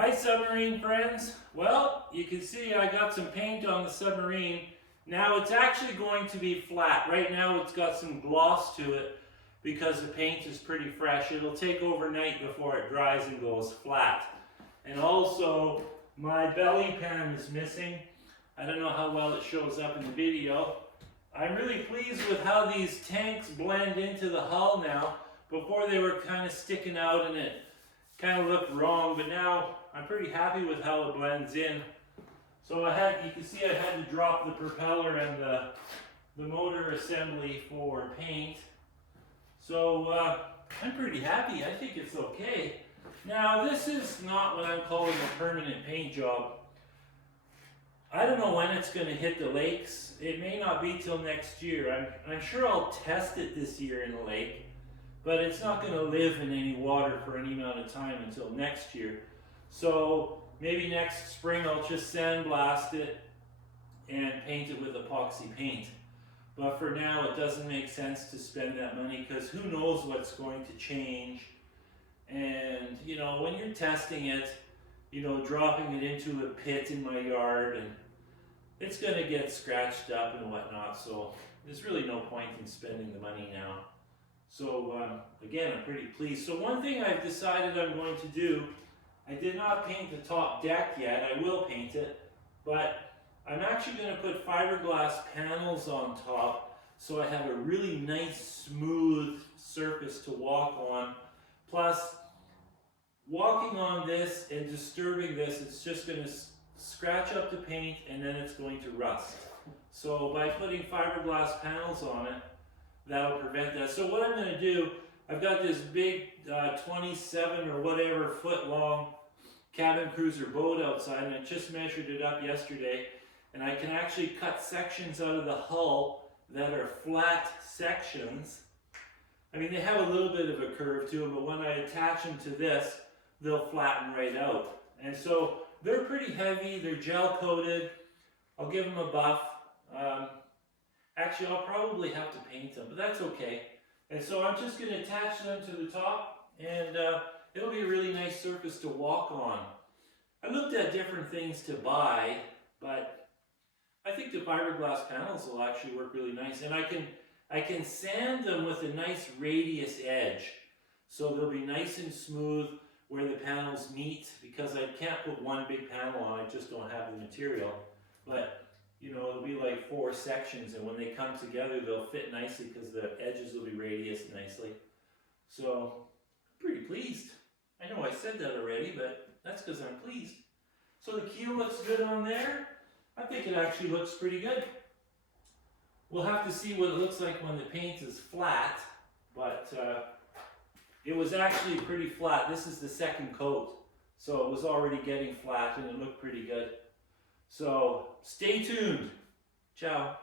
Hi submarine friends. Well, you can see I got some paint on the submarine. Now it's actually going to be flat. Right now it's got some gloss to it because the paint is pretty fresh. It'll take overnight before it dries and goes flat. And also my belly pan is missing. I don't know how well it shows up in the video. I'm really pleased with how these tanks blend into the hull now. Before they were kind of sticking out and it kind of looked wrong, but now I'm pretty happy with how it blends in. So you can see I had to drop the propeller and the motor assembly for paint. So I'm pretty happy. I think it's okay. Now this is not what I'm calling a permanent paint job. I don't know when it's going to hit the lakes. It may not be till next year. I'm sure I'll test it this year in the lake, but it's not going to live in any water for any amount of time until next year. So maybe next spring I'll just sandblast it and paint it with epoxy paint. But for now it doesn't make sense to spend that money because who knows what's going to change. And you know, when you're testing it, you know, dropping it into a pit in my yard and it's going to get scratched up and whatnot. So there's really no point in spending the money now. So again, I'm pretty pleased. So one thing I've decided I'm going to do, I did not paint the top deck yet. I will paint it, but I'm actually going to put fiberglass panels on top so I have a really nice smooth surface to walk on. Plus, walking on this and disturbing this, it's just going to scratch up the paint and then it's going to rust. So by putting fiberglass panels on it, that'll prevent that. So what I'm going to do, I've got this big 27 or whatever foot long cabin cruiser boat outside, and I just measured it up yesterday, and I can actually cut sections out of the hull that are flat sections. I mean, they have a little bit of a curve to them, but when I attach them to this, they'll flatten right out. And so they're pretty heavy, they're gel coated. I'll give them a buff. Actually, I'll probably have to paint them, but that's okay. And so I'm just going to attach them to the top, and it'll be a really nice surface to walk on. I looked at different things to buy, but I think the fiberglass panels will actually work really nice. And I can sand them with a nice radius edge, so they'll be nice and smooth where the panels meet, because I can't put one big panel on, I just don't have the material. But you know, it'll be like 4 sections, and when they come together, they'll fit nicely because the edges will be radius nicely. So, I'm pretty pleased. I know I said that already, but that's because I'm pleased. So the keel looks good on there. I think it actually looks pretty good. We'll have to see what it looks like when the paint is flat, but it was actually pretty flat. This is the second coat, so it was already getting flat and it looked pretty good. So stay tuned. Ciao.